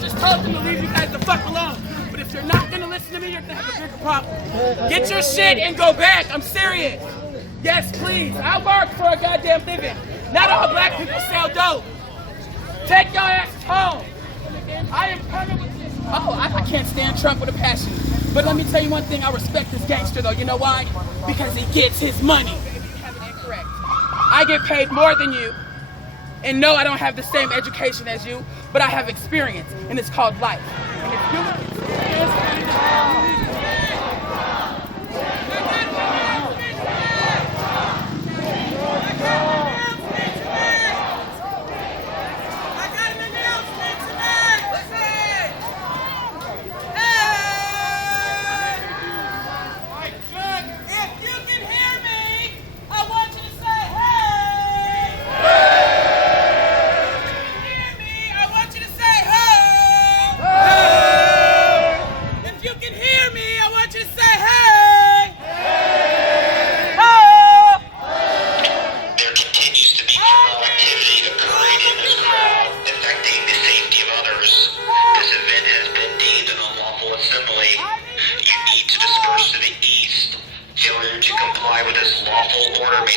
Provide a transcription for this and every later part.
just told them to leave you guys the fuck alone. But if you're not gonna listen to me, you're gonna have a bigger problem. Get your shit and go back. I'm serious. Yes, please. I work for a goddamn living. Not all black people sell dope. Take your asses home. I am coming with this. Oh, I can't stand Trump with a passion. But let me tell you one thing. I respect this gangster, though. You know why? Because he gets his money. You have it incorrect. I get paid more than you. And no, I don't have the same education as you, but I have experience, and it's called life. And if you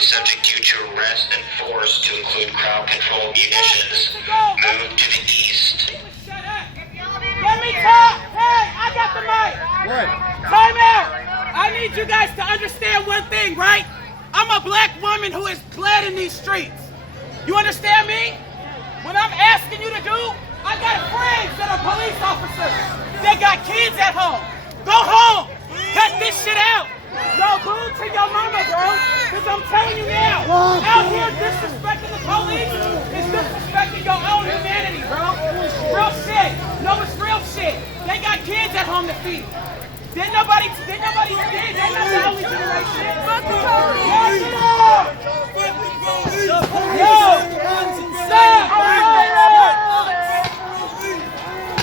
subject you to arrest and force to include crowd control munitions. Move to the east. Let me talk! Hey, I got the mic! What? Time out! I need you guys to understand one thing, right? I'm a black woman who has bled in these streets. You understand me? What I'm asking you to do, I got friends that are police officers. They got kids at home. Go home! Cut this shit out! No, go to your mama, bro. Because I'm telling you now, out here disrespecting the police is disrespecting your own humanity, bro. Real shit. No, it's real shit. They got kids at home to feed. They're not the only generation. Fuck the police. Yo, stop.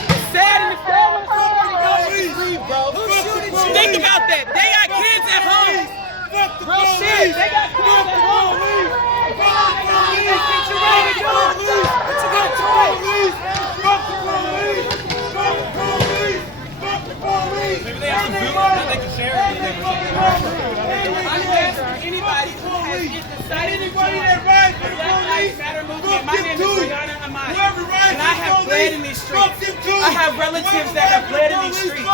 It's sad and it's sad when somebody goes to sleep, bro. Think about that. They got kids at home. Real shit. They got kids at home. What you ready to do? What you gonna do? Fuck the police! Fuck the police! Fuck the police! Maybe they have some food that they can share. I'm asking anybody who has decided to join the Black Lives Matter movement. My name is Brianna Amani, and I have bled in these streets. I have relatives that have bled in these streets.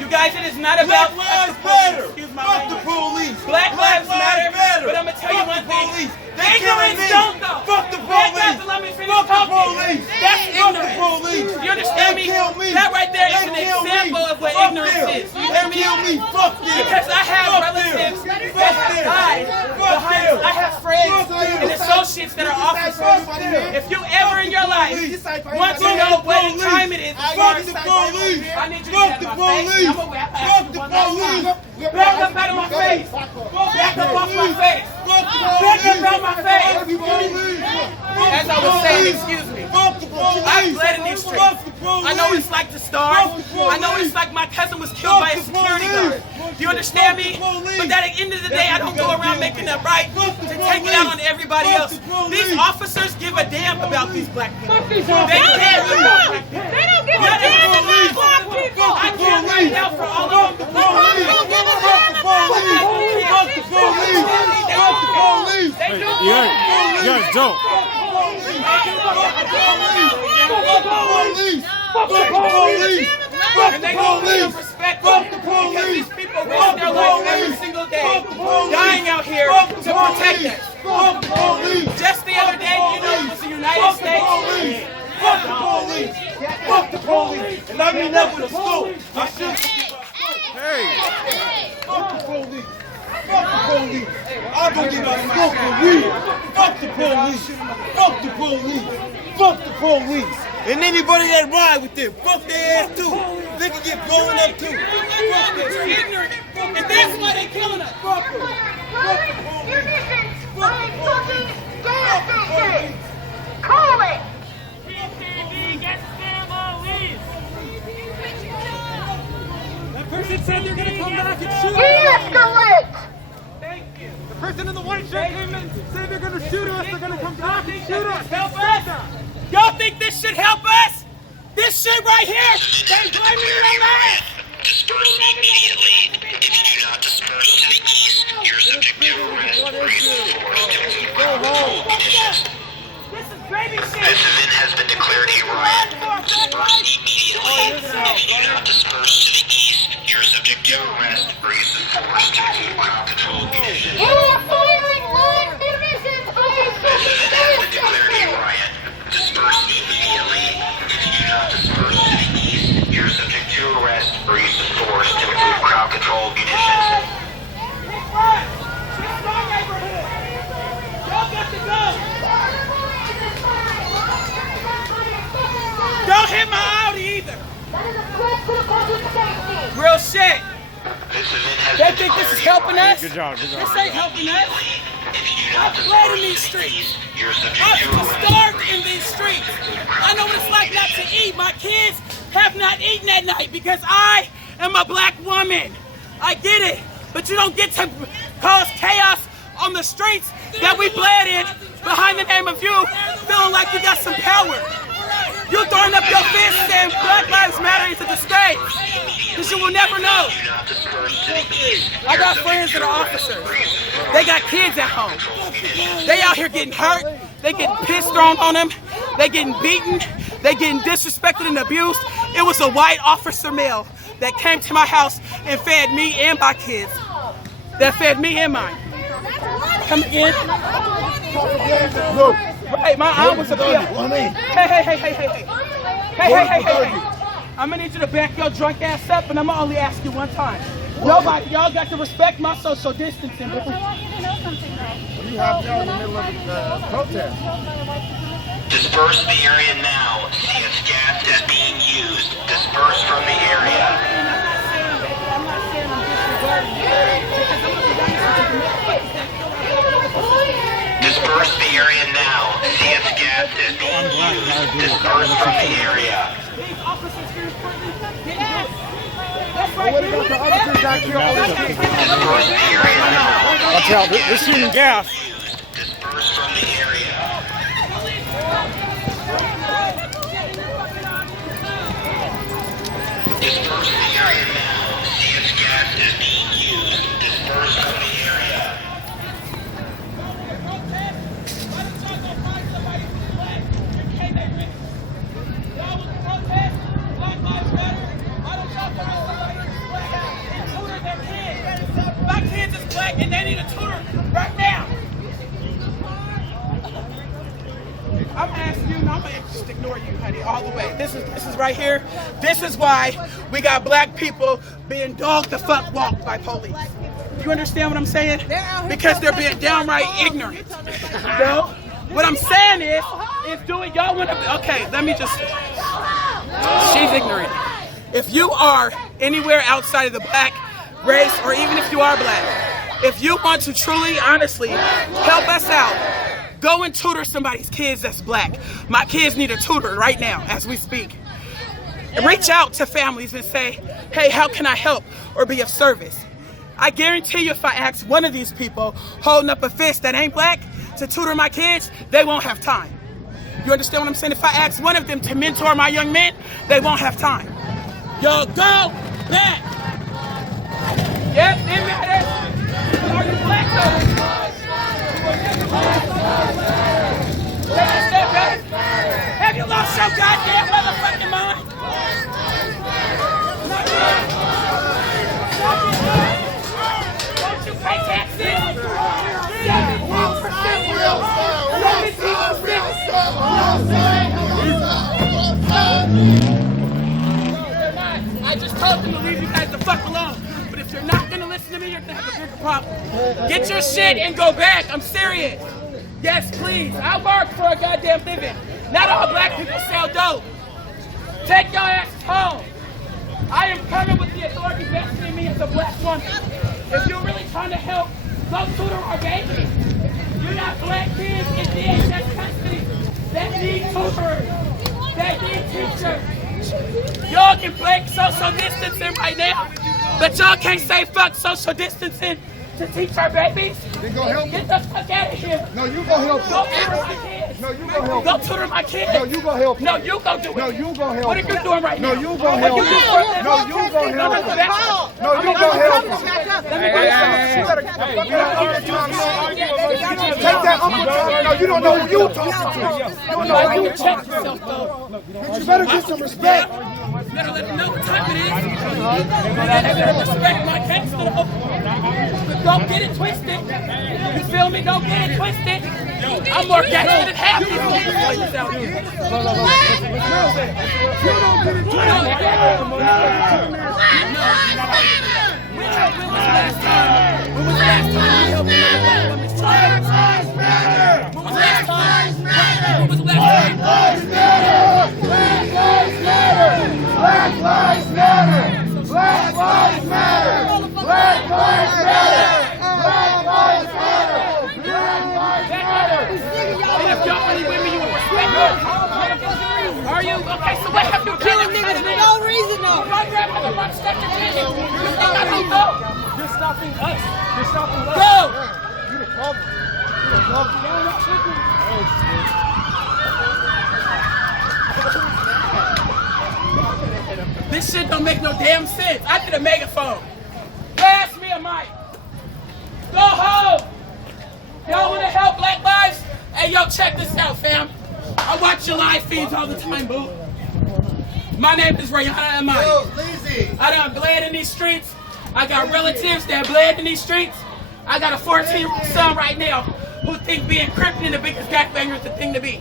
You guys, it is not about Black Lives Matter! Excuse my Fuck the language. police! Black Lives Matter, but I'm gonna tell you one thing. Ignorance don't though. Fuck the police! Let me finish Fuck the talking. police! That's Fuck the ignorance. police! You understand me? They kill me! That right there is an They kill me! example of what Fuck ignorance them! is. You They hear me? kill me! Fuck them! Because I have Fuck relatives them! that Fuck have them! died Fuck behind. them! I have friends Fuck them! and associates that are officers. Fuck them! If you ever in your life police! want to know what time it is, Fuck the police! I need you to Fuck get the out of my face. police! I'm gonna Fuck the police! Back up out of my face. Back up off my face. Fuck the Back up out my face. Fuck the police! As I was saying, excuse me. Fuck the police! I've bled in these streets. Fuck the police! I know what it's like to starve. Fuck the police! I know what it's like my cousin was killed by a Fuck the security police! guard. Do you understand me? Fuck the police! But at the end of the day, I don't go around making it right Fuck the to take it out on police! everybody Fuck else. the police! These officers give a damn about these black people. They these care officers! about black people. They don't give a damn about black people. I can't right now for all of them. They don't give a damn about black people. Fuck the police! Fuck the police! They do. You guys don't. Fuck the police! Fuck And the they don't police! give respect Fuck the because police! these people Fuck risk their the lives every police! single day, Fuck the police! dying out here Fuck to the protect police! us. Fuck the police! Just the other day, you know, it was the United Fuck the States. police! Fuck the police! Fuck the police! And I mean that with a scope. I should. Hey. Fuck the police! Fuck the police! I go get my smoke and weed! Fuck the police! Fuck the police! Fuck the police! And anybody that ride with them, fuck their ass too! They can get blown up too! Fuck them! They're ignorant, and that's why they're killing us. Fuck them! Fuck the police! Fuck the police! Gas station. Call it. That person said they're gonna come back and shoot us. De-escalate. The person in the white shirt came in, said they're gonna shoot us. They're gonna come back and shoot us. Help us? Y'all think this should help us? This shit right here, they blame me on that. Disperse immediately. If you do not disperse to the east, you're subject to arrest or use of force to include crowd control conditions. This is baby shit. This event has been declared a riot. Disperse immediately. If you do not disperse to the east, you're subject to arrest or use of force to include crowd control conditions. You are firing line divisions. I am This event has been declared a riot. Disperse immediately. If you do not disperse to the east, you're subject to arrest or use of force to include crowd control munitions. Big Rod, this is my neighborhood. Y'all got to go. Don't hit my Audi either. That is a threat to the public safety. Real shit. This event has They been think this is declared a helping riot. us? Good job, good job. This ain't helping us. If you do I'm not glad in disperse these to the streets. east, you're subject I'm to arrest. starved in these streets. I know what it's like not to eat. My kids have not eaten at night because I am a black woman. I get it. But you don't get to cause chaos on the streets that we bled in behind the name of you, feeling like you got some power. You throwing up your fist saying Black Lives Matter is a disgrace. Because you will never know. Do not disperse to the east. I got friends that are officers. They got kids at home. They out here getting hurt. They getting piss thrown on them. They getting beaten. They getting disrespected and abused. It was a white officer male that came to my house and fed me and my kids. That fed me and mine. Come again? Look, Right, my arm was up here. Hey. I'm gonna need you to back your drunk ass up, and I'm gonna only ask you one time. Nobody, y'all got to respect my social distancing. you have y'all in the middle of the protest. Disperse the area now. See if gas is being used. Disperse from the area. I'm not saying I'm disregarding Disperse the area now. See if gas is being used. Disperse from the area. these officers here in Portland. Yes. That's right. What about the officers back here? Disperse the area now. Watch out, they're shooting gas. Disperse from the area. Disperse the area now. See if gas is being used. Disperse from the area. My kids is black and they need a tutor right now. I'm asking you, I'm gonna just ignore you, honey, all the way. This is right here. This is why we got black people being dogged the fuck walk by police. You understand what I'm saying? Because they're being downright ignorant. No? What I'm saying is do it, y'all wanna be, okay, let me just, she's ignorant. If you are anywhere outside of the black race, or even if you are black, if you want to truly, honestly help us out, go and tutor somebody's kids that's black. My kids need a tutor right now as we speak. Reach out to families and say, hey, how can I help or be of service? I guarantee you if I ask one of these people holding up a fist that ain't black to tutor my kids, they won't have time. You understand what I'm saying? If I ask one of them to mentor my young men, they won't have time. Yo, go back. Yep, it matters. Are you black though? Have you lost your goddamn motherfucking mind? Don't you pay taxes? 17%. I just told them to leave you guys the fuck alone. But if you're not gonna listen to me, you're gonna have a bigger problem. Get your shit and go back. I'm serious. Yes, please. I work for a goddamn living. Not all black people sell dope. Take your asses home. I am coming with the authority vested in me as a black woman. If you're really trying to help, go tutor our babies. You got black kids in DHS custody that need tutors, that need teachers. Y'all can break social distancing right now, but y'all can't say fuck social distancing to teach our babies. Then go help Get them. the fuck out of here. No, you go help Go them. tutor my kids. kids. No, you go help. Go tutor my kids. No, you go help. No, you go do it. No, you go help. What are you doing right now? No, you go help. What you doing? No, you go help. No, you go help. Take that Uncle Tom. No, you don't know who you talking to. You don't know who You you check talking to. yourself though. But you better get some respect. You better let them know what time it is. They better respect my gangster. But don't get it twisted. You feel me? Don't get it twisted. I'm more gangster than half these motherfuckers out here. When was the last time we helped another black woman's child? When was the last time? When was the last time? Black lives matter! Black lives matter! Black lives matter! Black lives matter! Black lives matter! Black lives matter! And if y'all really with me, you will respect me. Are you? Okay, so what have you killing niggas for no reason though? If I grab another bunch of stuff to kill you, you think I don't go? You're stopping us. You're stopping us. Go! You the cover. You the cover. This shit don't make no damn sense. I need a megaphone. Pass me a mic. Go home. Y'all want to help Black Lives? Hey, yo, check this out, fam. I watch your live feeds all the time, boo. My name is Rihanna Amaya. I done bled in these streets. I got relatives that bled in these streets. I got a 14-year-old son right now who think being Crippin' the biggest gangbanger is the thing to be.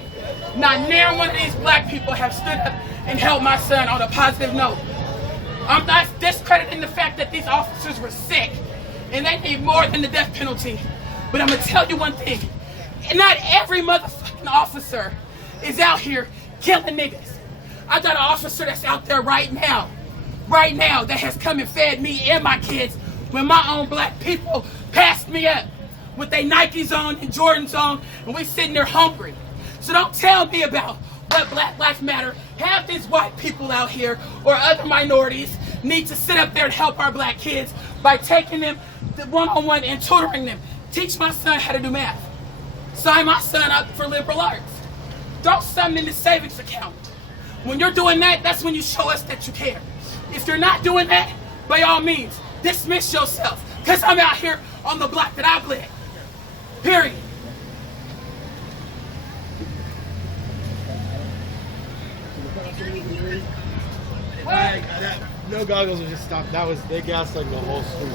Not near one of these black people have stood up and helped my son on a positive note. I'm not discrediting the fact that these officers were sick and they need more than the death penalty. But I'm gonna tell you one thing. Not every motherfucking officer is out here killing niggas. I got an officer that's out there right now, that has come and fed me and my kids when my own black people passed me up with their Nikes on and Jordans on, and we sitting there hungry. So don't tell me about what Black Lives Matter. Have these white people out here or other minorities need to sit up there and help our black kids by taking them one-on-one and tutoring them. Teach my son how to do math. Sign my son up for liberal arts. Throw something in the savings account. When you're doing that, that's when you show us that you care. If you're not doing that, by all means, dismiss yourself. Because I'm out here on the block that I bled. Period. No goggles were just stopped. That was, they gassed like the whole street.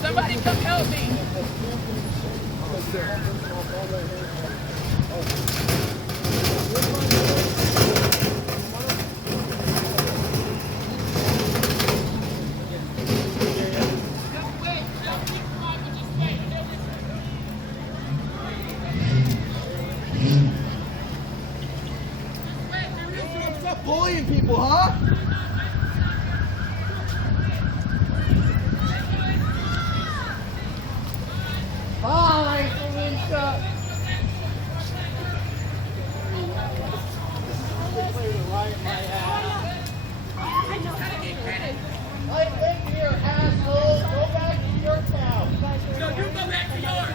Somebody come help me. Stop bullying people, huh? Hi, Alicia. No, you go back to yours.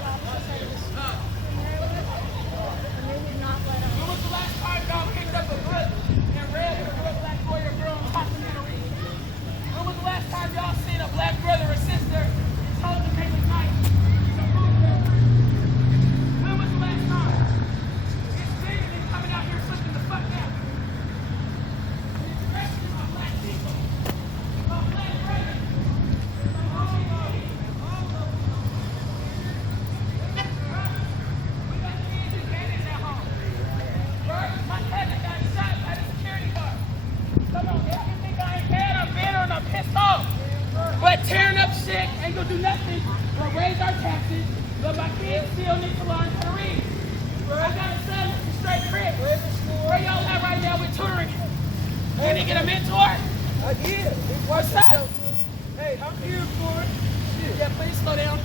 When was the last time y'all picked up a book and read a real black boy or girl talking to read? When was the last time y'all seen a black brother or sister told them they was nice? When was the last time? It's bigger than coming out here flipping the fuck out. It's especially my black people. My black brothers. My cousin got shot by the security guard. Come on, if you think I ain't mad, I'm bitter and I'm pissed off. But tearing up shit ain't gonna do nothing but raise our taxes, but my kids still need to learn how to read. I got a son that's a straight crib. Where y'all at right now with tutoring? Can he get a mentor? I did. What's up? Hey, I'm here for it. Yeah, please slow down.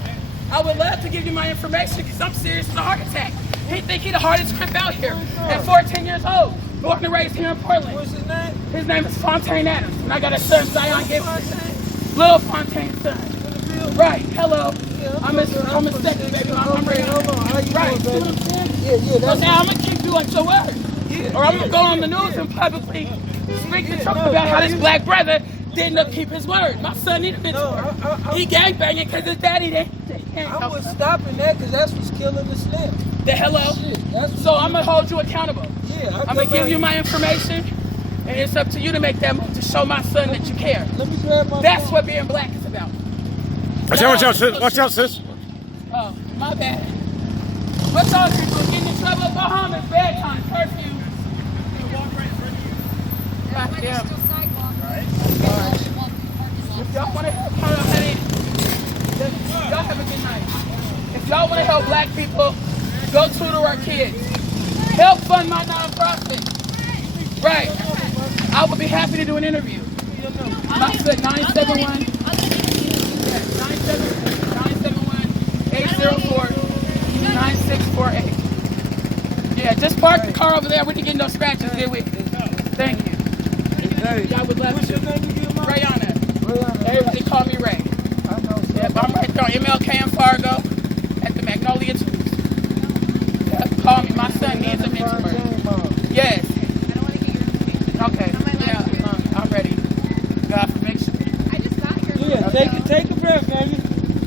I would love to give you my information because I'm serious with a heart attack. He think he the hardest crip out here at 14 years old. Born and raised here in Portland. What's his name? His name is Fontaine Adams. And I got a son, Zion Gibson. Lil Fontaine's son. Right, hello. I'm a second, baby. I'm ready. Hold on. How you Right. doing, See what I'm baby? saying? Yeah, So that's now I'm gonna keep you at your word. Yeah. Or I'm gonna go on the news and publicly speak the truth about how this black brother didn't keep his word. My son needed a mentor. He gangbanging because his daddy didn't. I was stopping that because that's what's killing the Slim. The hello. Shit, that's So I'm gonna hold you accountable. yeah. I'm gonna give you my information, and it's up to you to make that move to show my son that you care. Let me grab my That's phone. what being black is about. Watch out, sis. Watch out, sis. Oh, my bad. What's all people getting in trouble? Go home. It's bedtime. Curfew. Goddamn. If y'all want to help, hold on, honey. Y'all have a good night. If y'all want to help black people, go tutor our kids. Help fund my nonprofit. Right. I would be happy to do an interview. I said 971. 971-804-9648. Yeah, just park the car over there. We didn't get no scratches, did we? Thank you. Y'all would love What's to. your name again, Mom? Rayana. Rayana. Everybody call me Ray. I know. So Yep, I'm right there on MLK in Fargo at the Magnolia Tubes. Yep, call me. My son needs a mentor. Yes. Okay. Yeah, I'm ready. God make sure. Yeah, take a breath, baby.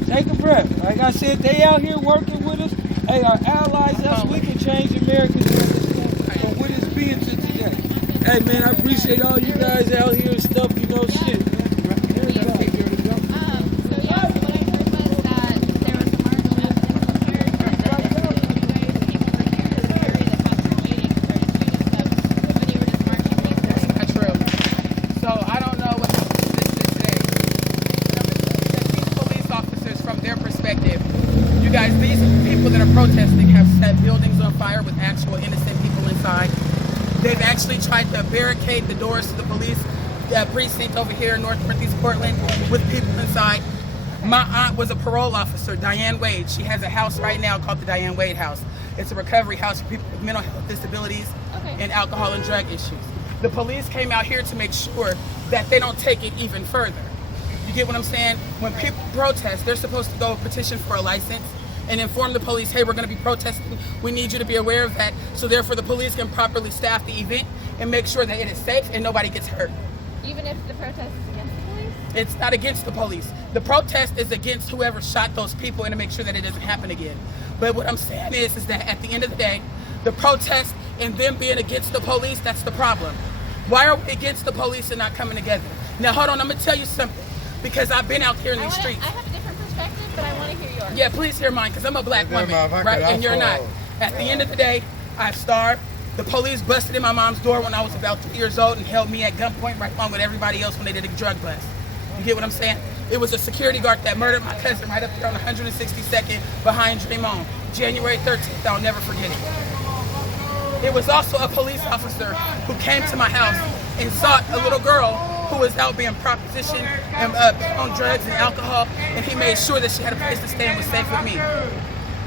Take a breath. Like I said, they out here working with us. Hey, our allies, us, we can change America from what it's being to today. Hey, man, I appreciate all you guys out here and stuff, you know, shit. That's true. So I don't know what this is today. These police officers, from their perspective, you guys, these people that are protesting have set buildings on fire with actual innocent people inside. They've actually tried to barricade the doors to the police precinct over here in North Northeast Portland with people inside. My aunt was a parole officer, Diane Wade. She has a house right now called the Diane Wade House. It's a recovery house for people with mental health disabilities and alcohol and drug issues. The police came out here to make sure that they don't take it even further. You get what I'm saying? When people protest, they're supposed to go petition for a license and inform the police, hey, we're going to be protesting. We need you to be aware of that. So therefore the police can properly staff the event and make sure that it is safe and nobody gets hurt. Even if the protest is against the police? It's not against the police. The protest is against whoever shot those people and to make sure that it doesn't happen again. But what I'm saying is that at the end of the day, the protest and them being against the police, that's the problem. Why are we against the police and not coming together? Now, hold on, I'm gonna tell you something. Because I've been out here in these streets. I have a different perspective, but I want to hear yours. Yeah, please hear mine, because I'm a black woman, right? And you're not. At the end of the day, I've starved. The police busted in my mom's door when I was about 2 years old and held me at gunpoint right along with everybody else when they did a drug bust. You get what I'm saying? It was a security guard that murdered my cousin right up here on 162nd behind Dream On. January 13th, I'll never forget it. It was also a police officer who came to my house and sought a little girl who was out being propositioned and on drugs and alcohol, and he made sure that she had a place to stay and was safe with me.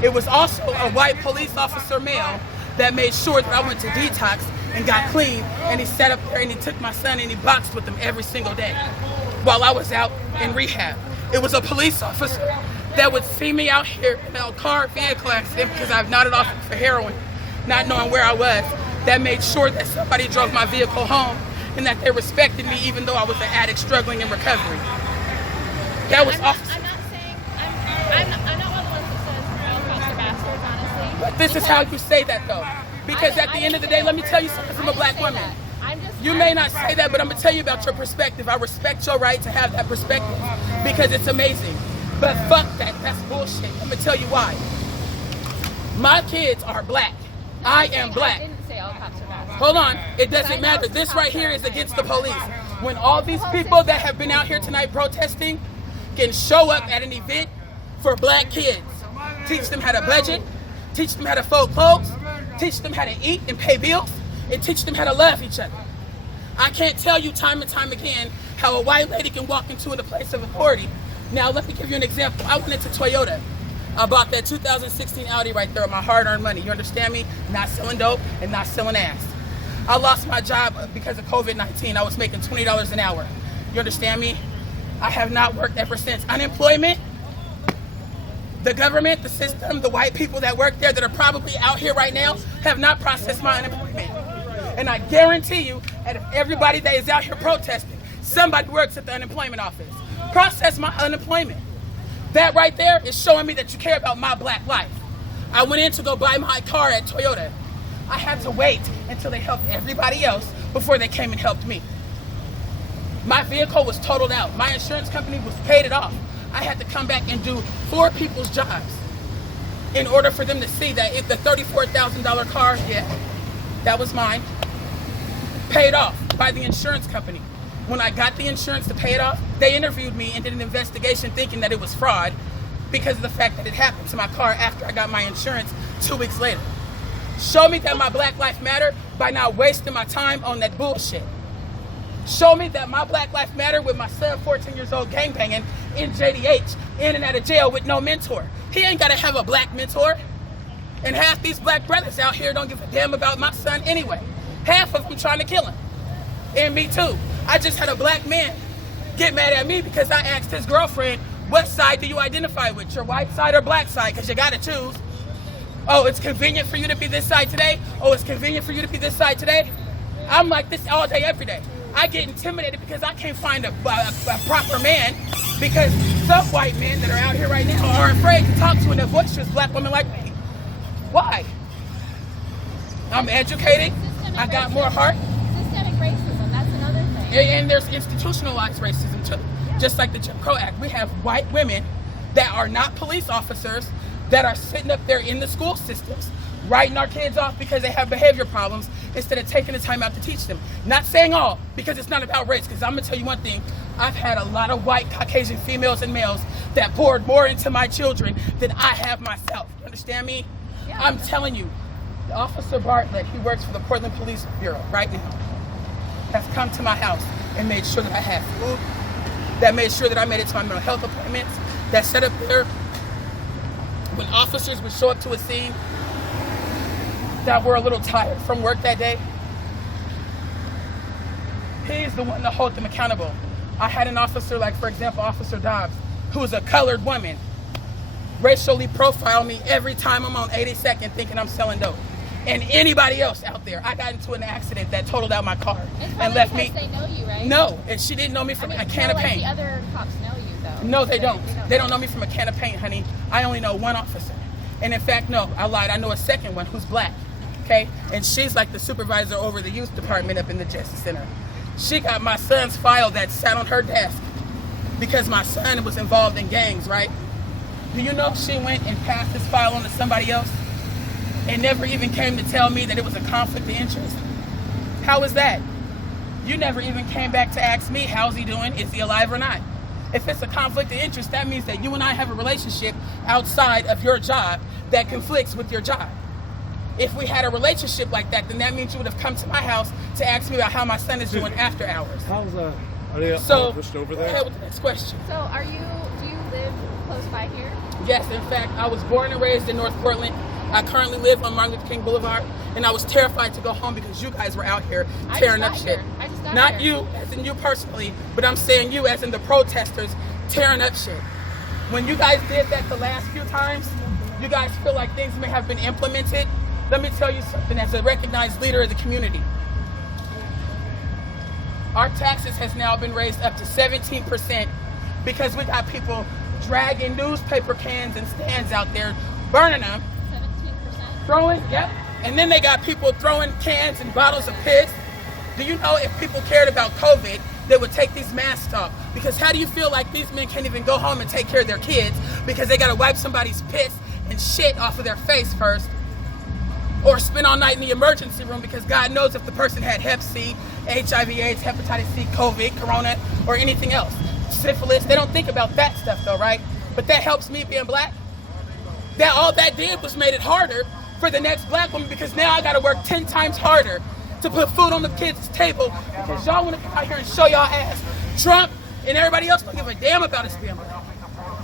It was also a white police officer male that made sure that I went to detox and got clean, and he sat up there and he took my son and he boxed with him every single day while I was out in rehab. It was a police officer that would see me out here in a car vehicle accident because I've nodded off for heroin, not knowing where I was, that made sure that somebody drove my vehicle home and that they respected me even though I was an addict struggling in recovery. That was awesome. I'm not saying, I'm not one of the ones that says all cops are bastards, honestly. But this is how you say that though. Because at the end of the day, let me tell you something from a black woman. You may not say that, but I'm gonna tell you about your perspective. I respect your right to have that perspective because it's amazing. But fuck that, that's bullshit. I'm gonna tell you why. My kids are black. I am black. I didn't say all cops are bastards. Hold on, it doesn't matter. This right here is against the police. When all these people that have been out here tonight protesting can show up at an event for black kids, teach them how to budget, teach them how to fold clothes, teach them how to eat and pay bills, and teach them how to love each other. I can't tell you time and time again how a white lady can walk into a place of authority. Now, let me give you an example. I went into Toyota. I bought that 2016 Audi right there with my hard-earned money. You understand me? Not selling dope and not selling ass. I lost my job because of COVID-19. I was making $20 an hour. You understand me? I have not worked ever since. Unemployment The government, the system, the white people that work there that are probably out here right now have not processed my unemployment. And I guarantee you, out of everybody that is out here protesting, somebody works at the unemployment office. Process my unemployment. That right there is showing me that you care about my black life. I went in to go buy my car at Toyota. I had to wait until they helped everybody else before they came and helped me. My vehicle was totaled out. My insurance company was paid it off. I had to come back and do 4 people's jobs in order for them to see that if the $34,000 car, yeah, that was mine, paid off by the insurance company. When I got the insurance to pay it off, they interviewed me and did an investigation thinking that it was fraud because of the fact that it happened to my car after I got my insurance 2 weeks later. Show me that my black life matter by not wasting my time on that bullshit. Show me that my black life matter with my son, 14 years old, gangbanging in JDH, in and out of jail with no mentor. He ain't gotta have a black mentor. And half these black brothers out here don't give a damn about my son anyway. Half of them trying to kill him. And me too. I just had a black man get mad at me because I asked his girlfriend, what side do you identify with, your white side or black side? Because you gotta choose. Oh, it's convenient for you to be this side today? Oh, it's convenient for you to be this side today? I'm like this all day, every day. I get intimidated because I can't find a proper man because some white men that are out here right now are afraid to talk to a boisterous black woman like me. Why? I'm educated. I got more heart. Systemic racism, that's another thing. And there's institutionalized racism too. Just like the Jim Crow Act. We have white women that are not police officers that are sitting up there in the school systems writing our kids off because they have behavior problems instead of taking the time out to teach them. Not saying all, because it's not about race, because I'm going to tell you one thing. I've had a lot of white Caucasian females and males that poured more into my children than I have myself. You understand me? Yeah. I'm telling you, Officer Bartlett, he works for the Portland Police Bureau right now, has come to my house and made sure that I had food, that made sure that I made it to my mental health appointments, that set up there when officers would show up to a scene that were a little tired from work that day. He's the one to hold them accountable. I had an officer, like for example, Officer Dobbs, who's a colored woman, racially profile me every time I'm on 82nd thinking I'm selling dope. And anybody else out there, I got into an accident that totaled out my car and left me. They know you, right? No, and she didn't know me from a can of paint. The other cops know you, though. No, they don't. They don't know me from a can of paint, honey. I only know one officer. And in fact, no, I lied. I know a second one who's black, okay? And she's like the supervisor over the youth department up in the Justice Center. She got my son's file that sat on her desk because my son was involved in gangs, right? Do you know she went and passed his file on to somebody else and never even came to tell me that it was a conflict of interest? How is that? You never even came back to ask me, how's he doing? Is he alive or not? If it's a conflict of interest, that means that you and I have a relationship outside of your job that conflicts with your job. If we had a relationship like that, then that means you would have come to my house to ask me about how my son is doing after hours. How's are they just over there? Go ahead with the next question. So do you live close by here? Yes, in fact, I was born and raised in North Portland. I currently live on Martin Luther King Boulevard, and I was terrified to go home because you guys were out here tearing up shit. I just got Not here. you, as in you personally, but I'm saying you as in the protesters tearing up shit. When you guys did that the last few times, you guys feel like things may have been implemented. Let me tell you something, as a recognized leader of the community. Our taxes has now been raised up to 17% because we got people dragging newspaper cans and stands out there, burning them, 17%? throwing, yep. And then they got people throwing cans and bottles of piss. Do you know if people cared about COVID, they would take these masks off? Because how do you feel like these men can't even go home and take care of their kids because they got to wipe somebody's piss and shit off of their face first? Or spend all night in the emergency room because God knows if the person had Hep C, HIV, AIDS, hepatitis C, COVID, corona, or anything else. Syphilis, they don't think about that stuff though, right? But that helps me being black. That all that did was made it harder for the next black woman because now I gotta work 10 times harder to put food on the kids' table because y'all wanna come out here and show y'all ass. Trump and everybody else don't give a damn about us being black.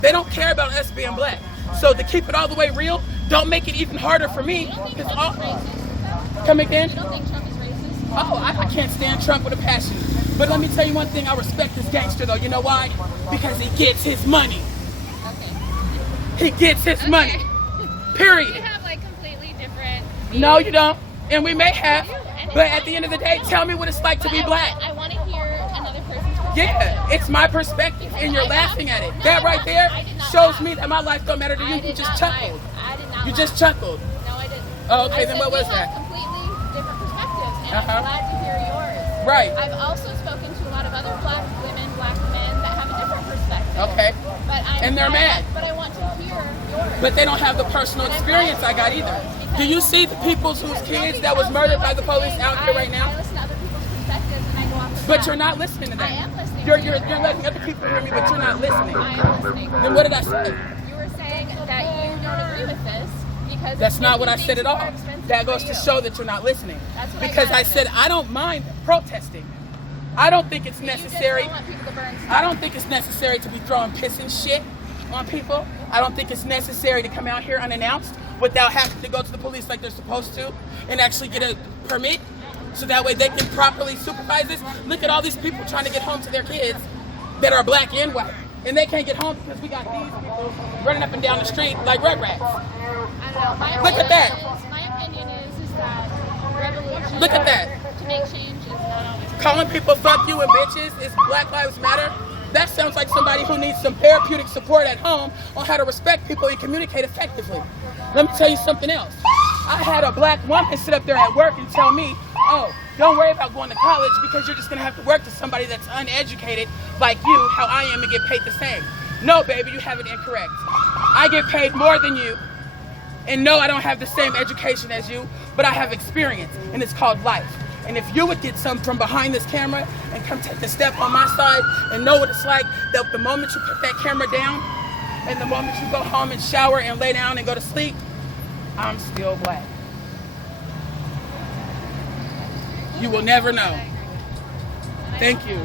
They don't care about us being black. So to keep it all the way real, don't make it even harder for me. You don't think Trump is racist? Come again? You don't think Trump is racist? Oh, I can't stand Trump with a passion. But let me tell you one thing, I respect this gangster though. You know why? Because he gets his money. Okay. He gets his money. We Period. have like completely different. No, you don't. And we may have. But at the end of the day, tell me what it's like to be black. I want to hear another person's perspective. Yeah, it's my perspective, and you're laughing at it. That right there shows me that my life don't matter to you. You just chuckled. I did not. You just chuckled. No, I didn't. Oh, okay, I then said what was we have that? completely different perspectives, and Uh-huh. I'm glad to hear yours. Right. I've also spoken to a lot of other black women, black men that have a different perspective. Okay. But And they're mad. But I want to hear yours. But they don't have the personal experience I got either. Do you see the people whose kids that was murdered by the police out here right I now? listen to other people's perspectives and I go off of But that. you're not listening to that. I am listening. You're letting other people hear me, but you're not listening. I am listening. Then what did I say? You were saying that you don't agree with this because That's it's not what I making said at things all. more expensive That goes for to you. show that you're not listening. That's what I Because got I out of said it. I don't mind protesting. I don't think it's You just necessary. don't want people to burn stuff. I don't think it's necessary to be throwing piss and shit on people. I don't think it's necessary to come out here unannounced without having to go to the police like they're supposed to and actually get a permit so that way they can properly supervise this. Look at all these people trying to get home to their kids that are black and white. And they can't get home because we got these people running up and down the street like rugrats. I don't know. My Look at that. My opinion is that revolution. Look at that. To make change is not always. Calling people fuck you and bitches is Black Lives Matter. That sounds like somebody who needs some therapeutic support at home on how to respect people and communicate effectively. Let me tell you something else. I had a black woman sit up there at work and tell me, oh, don't worry about going to college because you're just going to have to work to somebody that's uneducated like you, how I am, and get paid the same. No, baby, you have it incorrect. I get paid more than you. And no, I don't have the same education as you, but I have experience, and it's called life. And if you would get some from behind this camera and come take a step on my side and know what it's like, that the moment you put that camera down and the moment you go home and shower and lay down and go to sleep, I'm still black. You will never know. Thank you.